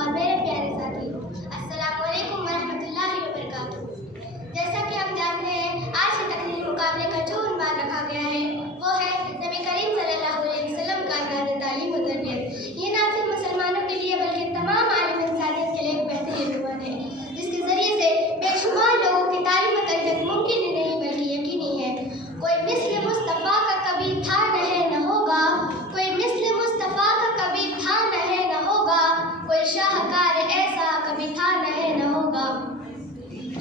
اور میرے پیارے ساتھیوں، السلام علیکم ورحمۃ اللہ وبرکاتہ۔ جیسا کہ ہم جانتے ہیں، آج کے تقریری مقابلے کا جو عنوان رکھا گیا ہے وہ ہے نبی کریم صلی اللہ علیہ وسلم کا انداز تعلیم و تربیت۔ یہ نہ صرف مسلمانوں کے لیے بلکہ تمام عالم انسانیت کے لیے ایک بہترین عنوان ہے، جس کے ذریعے سے بے شمار لوگوں کی تعلیم و تربیت ممکن ہی نہیں بلکہ یقینی ہے۔ کوئی مثل مصطفیٰ کا کبھی تھا نہ ہے نہ ہوگا، کوئی مثل مصطفیٰ کا کبھی تھا نہ ہے نہ ہوگا، کوئی شاہکار ایسا کبھی تھا نہ ہے نہ ہوگا۔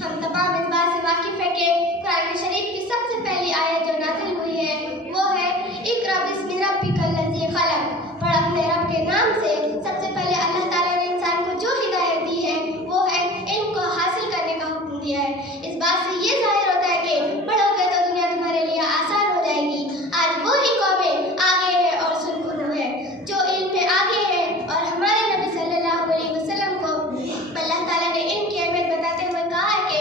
ہم تمام اس بات سے واقف ہیں کہ قرآن شریف کی سب سے پہلی آیت جو نازل ہوئی ہے وہ ہے اقرأ بسم ربک الذی خلق، پڑھ اپنے رب کے نام سے۔ سب سے پہلے اللہ تعالیٰ نے انسان کو جو ہدایت دی ہے وہ ہے علم کو حاصل کرنے کا حکم دیا ہے۔ اس بات سے یہ ظاہر ہوتا ہے کہ پڑھو گے تو دنیا تمہارے لیے آسان ہو جائے گی۔ آج وہی قومیں آگے ہیں اور سرخرو ہے جو علم میں آگے ہیں، اور ہمارے نبی صلی اللہ علیہ وسلم کو اللہ تعالیٰ نے علم کی اہمیت بتاتے ہوئے کہا ہے کہ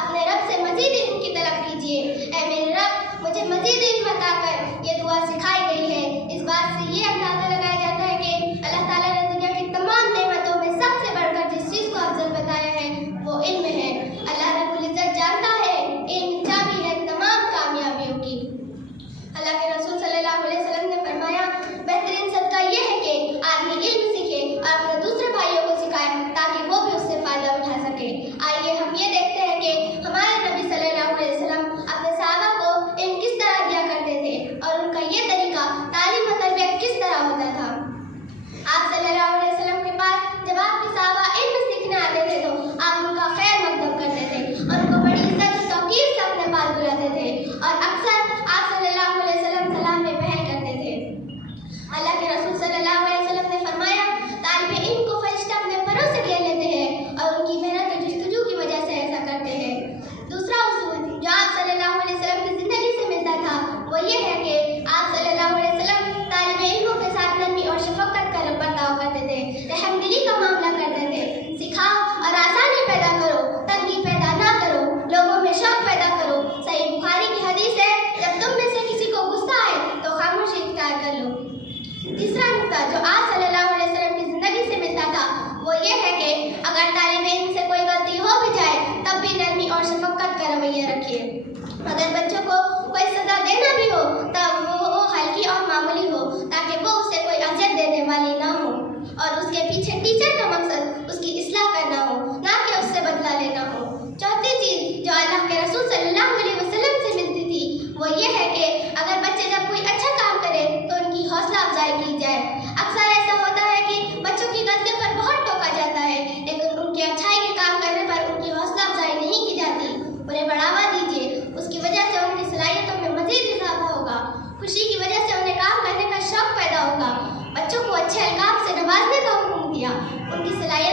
اپنے رب سے مزید علم کی طلب کیجیے، اے میرے رب مجھے مزید علم عطا کر، یہ دعا سکھائی گئی ہے۔ اس بات سے یہ اندازہ لگایا جاتا ہے کہ اللہ تعالیٰ نے دنیا کی تمام نعمتوں میں سب سے بڑھ کر جس چیز کو افضل بتایا ہے وہ علم ہے۔ اللہ رب العزت جانتا ہے علم چابی ہے تمام کامیابیوں کی۔ اللہ کے رسول صلی اللہ علیہ وسلم نے فرمایا بہترین صدقہ یہ ہے کہ آدمی علم سیکھے اور اپنے دوسرے بھائیوں کو سکھائے تاکہ وہ بھی اس سے فائدہ اٹھا سکے۔ آئیے ہم یہ دیکھتے ہیں کہ ہمارے نبی صلی اللہ علیہ وسلم اپنے صحابہ کو علم کس طرح دیا کرتے تھے اور ان کا یہ طریقہ تعلیم و تربیت کس طرح ہوتا تھا۔ آپ صلی اللہ علیہ وسلم کے پاس جب آپ کے صحابہ علم سیکھنے آتے تھے تو آپ ان کا خیر مقدم کرتے تھے اور ان کو بڑی عزت و توقیر سے اپنے پاس بلاتے تھے، اور اکثر آپ صلی اللہ علیہ وسلم سلام میں پہل کرتے تھے۔ اللہ کے رسول صلی اللہ علیہ وسلم نے فرمایا طالب علم کو فرشتے اپنے پروں سے گھیر لیتے ہیں اور ان کی محنت و جستجو کی وجہ سے ایسا کرتے ہیں۔ دوسرا اصول جو آپ صلی اللہ علیہ وسلم کی زندگی سے ملتا تھا وہ یہ ہے کہ آپ صلی اللہ علیہ وسلم طالب علموں کے ساتھ نرمی اور شفقت کا برتاؤ کرتے تھے، رحم دلی کا معاملہ کرتے تھے۔ سکھاؤ اور آسانی پیدا کرو، تنگی پیدا نہ کرو، لوگوں میں شوق پیدا کرو۔ صحیح بخاری کی حدیث ہے جب تم میں سے کسی کو غصہ آئے تو خاموشی اختیار کر لو۔ تیسرا نقطہ جو آپ صلی اللہ علیہ وسلم کی زندگی سے ملتا تھا وہ یہ ہے کہ اگر طالب علم سے کوئی غلطی ہو بھی جائے تب بھی نرمی اور شفقت کا رویہ رکھیے۔ اگر بچوں کو کوئی سزا دینا بھی ہو تب وہ ہلکی اور معمولی ہو تاکہ وہ اسے کوئی اذیت دینے والی نہ ہو، اور اس کے پیچھے ٹیچر کا مقصد اس کی اصلاح کرنا ہو نہ کہ اس سے بدلہ لینا ہو۔ چوتھی چیز جو اللہ کے رسول صلی اللہ علیہ وسلم سے ملتی تھی وہ یہ ہے کہ اگر بچے جب کوئی اچھا کام کرے تو ان کی حوصلہ افزائی کی جائے۔ اکثر ایسا ہوتا ہے کہ بچوں کی غلطیوں پر بہت ٹوکا جاتا ہے لیکن ان کے اچھائی کے کام کرنے پر ان کی حوصلہ افزائی نہیں کی جاتی۔ انہیں بڑھاوا دیجیے، اس کی وجہ سے ان کی صلاحیتوں میں مزید اضافہ ہوگا، خوشی کی وجہ سے انہیں کام کرنے کا شوق پیدا ہوگا۔ بچوں کو اچھے القاب سے نوازنے کا حکم دیا، ان کی صلاحیت